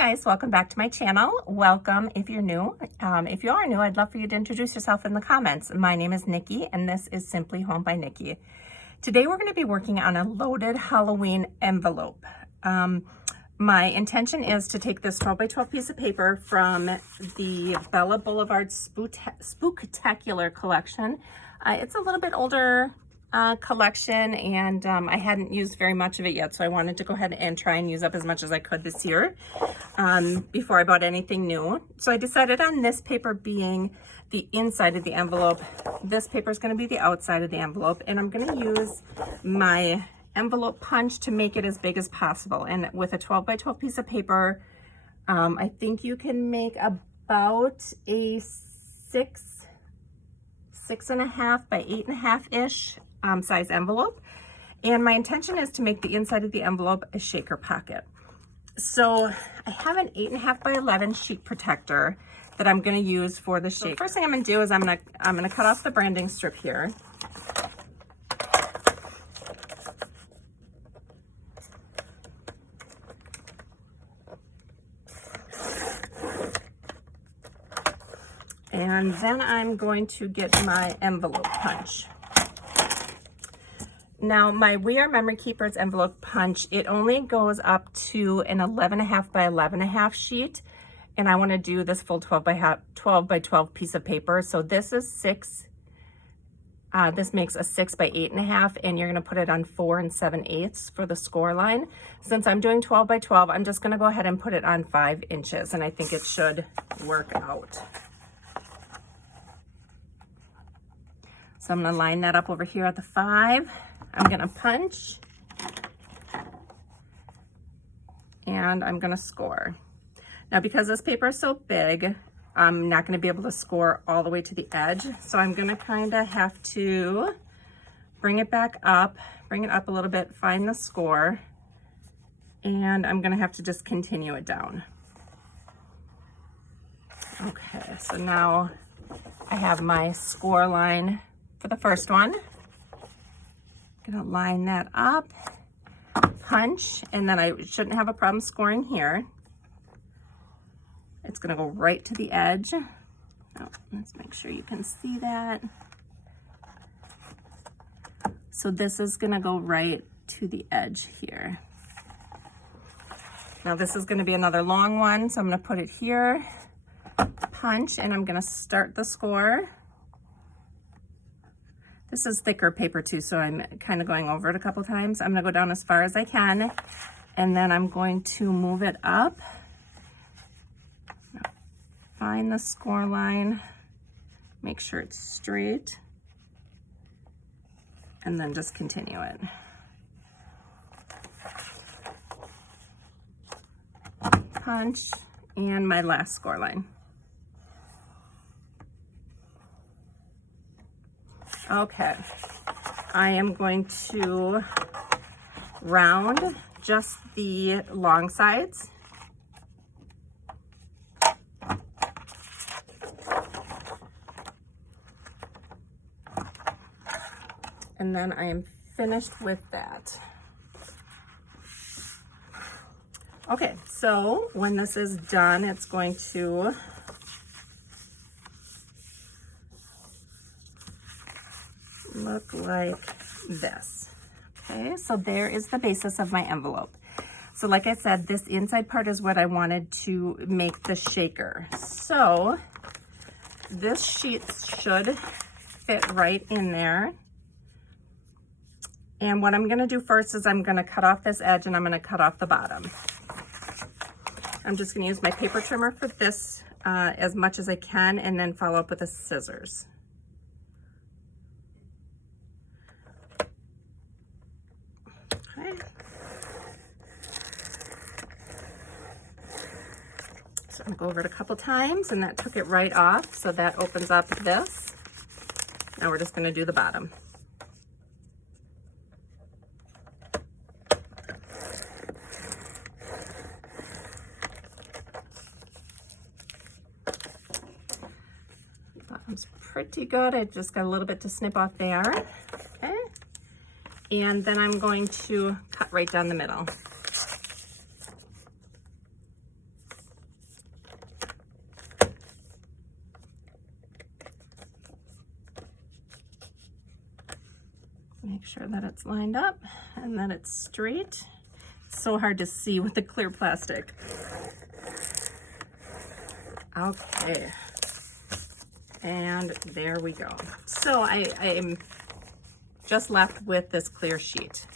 guys, welcome back to my channel. Welcome if you're new. If you are new, I'd love for you to introduce yourself in the comments. My name is Nikki and this is Simply Home by Nikki. Today we're going to be working on a loaded Halloween envelope. My intention is to take this 12 by 12 piece of paper from the Bella Boulevard Spooktacular collection. It's a little bit older collection, and I hadn't used very much of it yet, so I wanted to go ahead and try and use up as much as I could this year before I bought anything new. So I decided on this paper being the inside of the envelope. This paper is going to be the outside of the envelope, and I'm going to use my envelope punch to make it as big as possible. And with a 12 by 12 piece of paper, I think you can make about a 6.5 by 8.5 ish size envelope. And my intention is to make the inside of the envelope a shaker pocket. So I have an 8.5 by 11 sheet protector that I'm going to use for the shaker. So first thing I'm going to do is I'm going to cut off the branding strip here. And then I'm going to get my envelope punch. Now my We Are Memory Keepers envelope punch, it only goes up to an 11.5 by 11.5 sheet. And I want to do this full 12 by 12 piece of paper. So this is this makes a 6 by 8.5, and you're going to put it on 4 7/8 for the score line. Since I'm doing 12 by 12, I'm just going to go ahead and put it on 5 inches, and I think it should work out. So I'm going to line that up over here at the 5. I'm going to punch, and I'm going to score. Now, because this paper is so big, I'm not going to be able to score all the way to the edge. So I'm going to kind of have to bring it back up, bring it up a little bit, find the score, and I'm going to have to just continue it down. Okay, so now I have my score line for the first one. I'm going to line that up, punch, and then I shouldn't have a problem scoring here. It's going to go right to the edge. Oh, let's make sure you can see that. So this is going to go right to the edge here. Now this is going to be another long one, so I'm going to put it here, punch, and I'm going to start the score. This is thicker paper too, so I'm kind of going over it a couple times. I'm going to go down as far as I can, and then I'm going to move it up. Find the score line, make sure it's straight, and then just continue it. Punch, and my last score line. Okay, I am going to round just the long sides. And then I am finished with that. Okay, so when this is done, it's going to look like this. Okay, so there is the basis of my envelope. So like I said, this inside part is what I wanted to make the shaker. So this sheet should fit right in there. And what I'm going to do first is I'm going to cut off this edge, and I'm going to cut off the bottom. I'm just going to use my paper trimmer for this as much as I can, and then follow up with the scissors. Okay. So I'm going to go over it a couple times, and that took it right off. So that opens up this. Now we're just going to do the bottom. Bottom's pretty good. I just got a little bit to snip off there. Okay. And then I'm going to cut right down the middle. sure that it's lined up and that it's straight. It's so hard to see with the clear plastic. Okay. And there we go. So I'm just left with this clear sheet.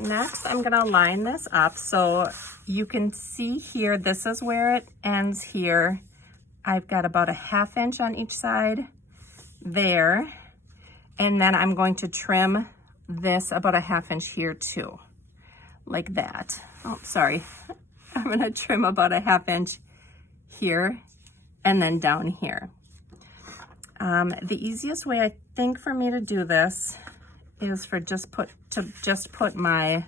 Next, I'm gonna line this up so you can see here, this is where it ends here. I've got about a 1/2 inch on each side there. And then I'm going to trim this about a 1/2 inch here too, like that. Oh, sorry. I'm gonna trim about a 1/2 inch here and then down here. The easiest way I think for me to do this is for just put my,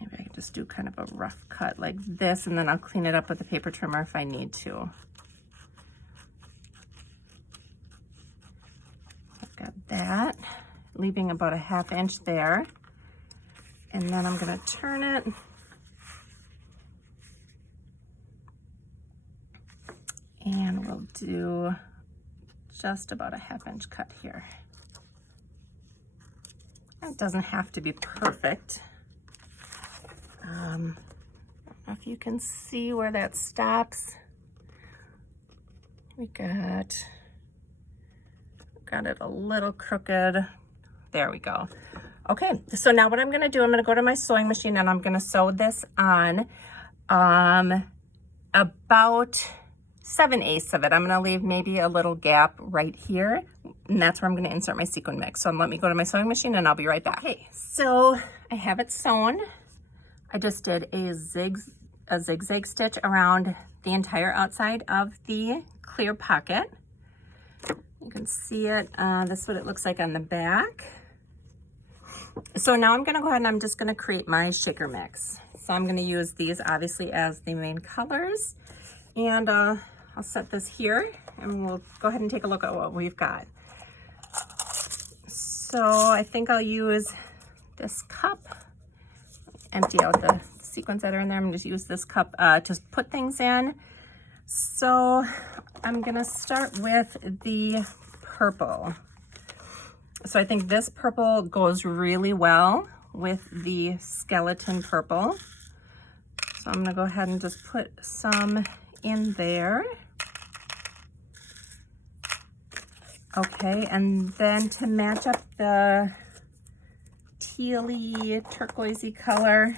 maybe I can just do kind of a rough cut like this, and then I'll clean it up with a paper trimmer if I need to. I've got that, leaving about a 1/2 inch there. And then I'm gonna turn it. And we'll do just about a 1/2 inch cut here. It doesn't have to be perfect. I don't know if you can see where that stops. We got it a little crooked. There we go. Okay, so now what I'm gonna do, I'm gonna go to my sewing machine and I'm gonna sew this on about 7/8 of it. I'm gonna leave maybe a little gap right here, and that's where I'm gonna insert my sequin mix. So let me go to my sewing machine and I'll be right back. Okay, so I have it sewn. I just did a zigzag stitch around the entire outside of the clear pocket. You can see it, this is what it looks like on the back. So now I'm gonna go ahead and I'm just gonna create my shaker mix. So I'm gonna use these obviously as the main colors. And I'll set this here and we'll go ahead and take a look at what we've got. So I think I'll use this cup, empty out the sequins that are in there. I'm gonna just use this cup to put things in. So I'm gonna start with the purple. So I think this purple goes really well with the skeleton purple. So I'm gonna go ahead and just put some in there. Okay, and then to match up the tealy, turquoisey color,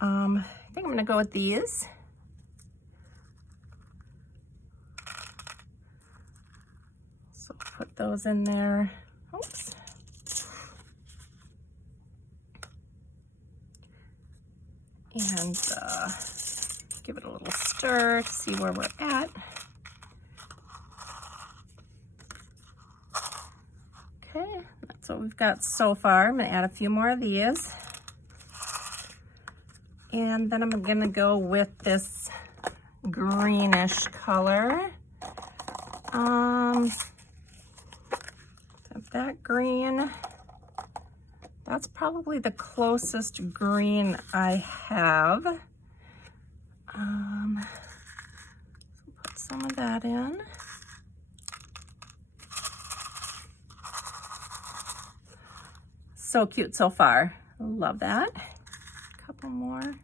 I think I'm gonna go with these. So put those in there. Oops. And give it a little stir to see where we're at. Okay, that's what we've got so far. I'm gonna add a few more of these. And then I'm gonna go with this greenish color. That green, that's probably the closest green I have. So put some of that in. So cute so far. Love that. A couple more.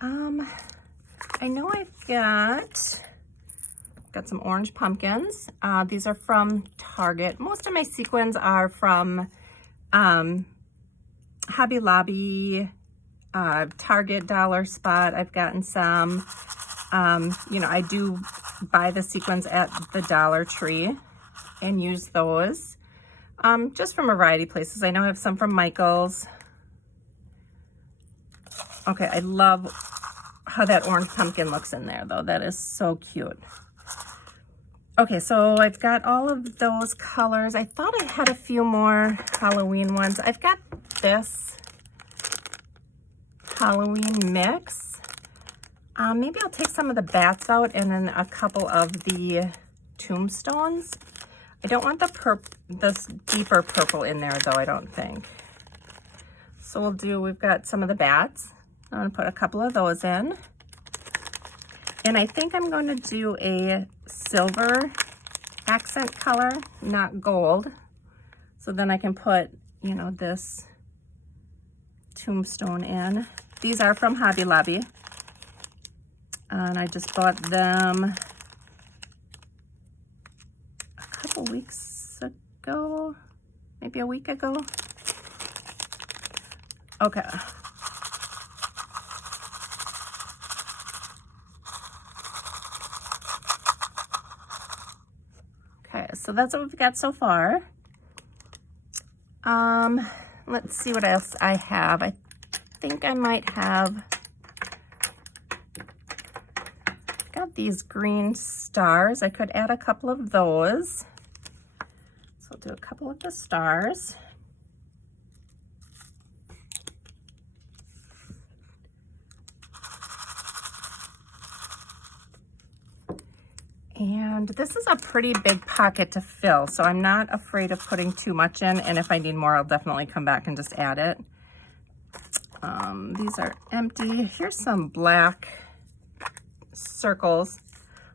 I know I've got some orange pumpkins. These are from Target. Most of my sequins are from Hobby Lobby, Target, Dollar Spot. I've gotten some. You know, I do buy the sequins at the Dollar Tree and use those. Just from a variety of places. I know I have some from Michael's. Okay, I love how that orange pumpkin looks in there though. That is so cute. Okay, so I've got all of those colors. I thought I had a few more Halloween ones. I've got this Halloween mix. Maybe I'll take some of the bats out and then a couple of the tombstones. I don't want this deeper purple in there though, I don't think. So we've got some of the bats. I'm gonna put a couple of those in. And I think I'm going to do a silver accent color, not gold. So then I can put, you know, this tombstone in. These are from Hobby Lobby. And I just bought them a couple weeks ago, maybe a week ago. Okay. Okay, so that's what we've got so far. Let's see what else I have. I think I might have, I've got these green stars. I could add a couple of those. So I'll do a couple of the stars. And this is a pretty big pocket to fill, so I'm not afraid of putting too much in, and if I need more, I'll definitely come back and just add it. These are empty. Here's some black circles.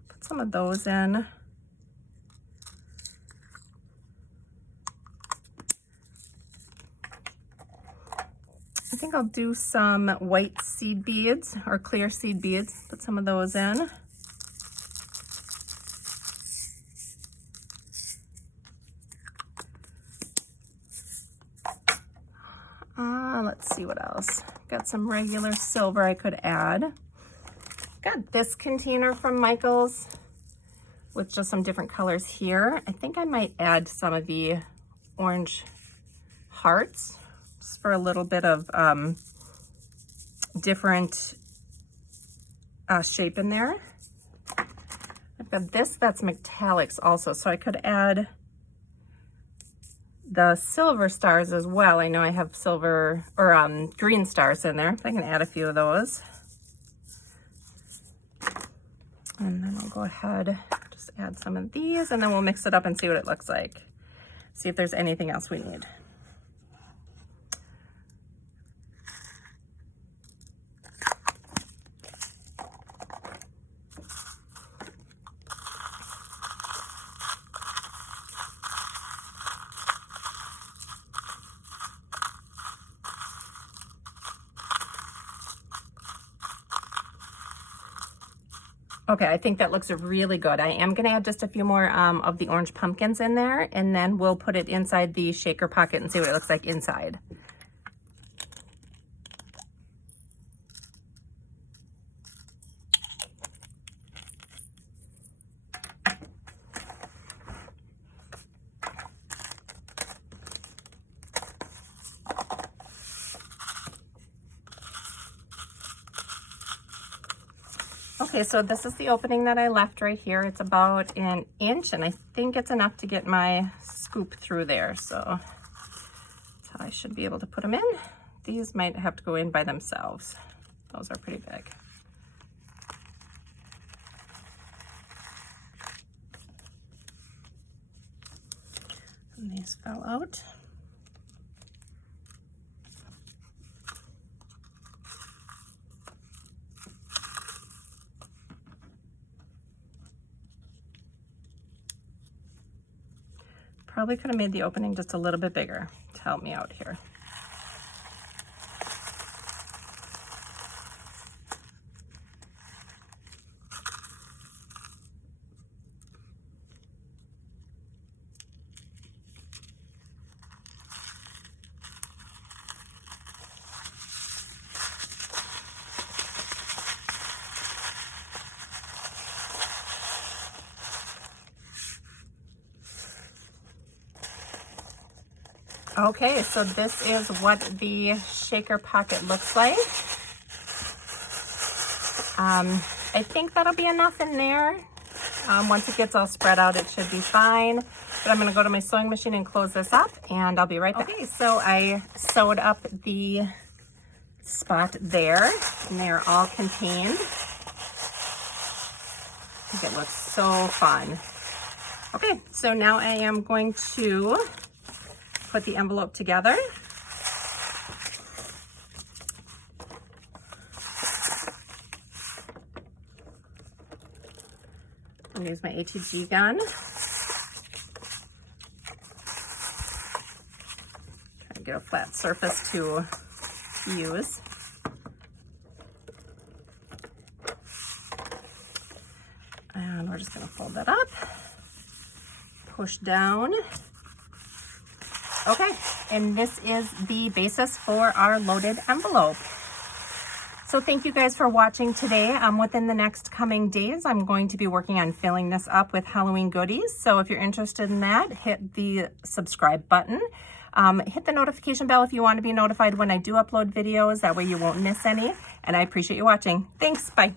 Put some of those in. I think I'll do some white seed beads or clear seed beads. Put some of those in. Let's see what else. Got some regular silver I could add. Got this container from Michaels with just some different colors here. I think I might add some of the orange hearts just for a little bit of different shape in there. I've got this that's metallics also, so I could add the silver stars as well. I know I have silver or green stars in there. I can add a few of those. And then I'll go ahead, just add some of these, and then we'll mix it up and see what it looks like. See if there's anything else we need. Okay, I think that looks really good. I am gonna add just a few more of the orange pumpkins in there, and then we'll put it inside the shaker pocket and see what it looks like inside. Okay, so this is the opening that I left right here. It's about an inch, and I think it's enough to get my scoop through there. So I should be able to put them in. These might have to go in by themselves. Those are pretty big. And these fell out. Probably could have made the opening just a little bit bigger to help me out here. Okay, so this is what the shaker pocket looks like. I think that'll be enough in there. Once it gets all spread out, it should be fine. But I'm gonna go to my sewing machine and close this up, and I'll be right back. Okay, so I sewed up the spot there, and they're all contained. I think it looks so fun. Okay, so now I am going to put the envelope together. I'm gonna use my ATG gun. Try to get a flat surface to use. And we're just gonna fold that up, push down. Okay, and this is the basis for our loaded envelope. So thank you guys for watching today. Within the next coming days, I'm going to be working on filling this up with Halloween goodies. So if you're interested in that, hit the subscribe button. Hit the notification bell if you want to be notified when I do upload videos. That way you won't miss any. And I appreciate you watching. Thanks, bye.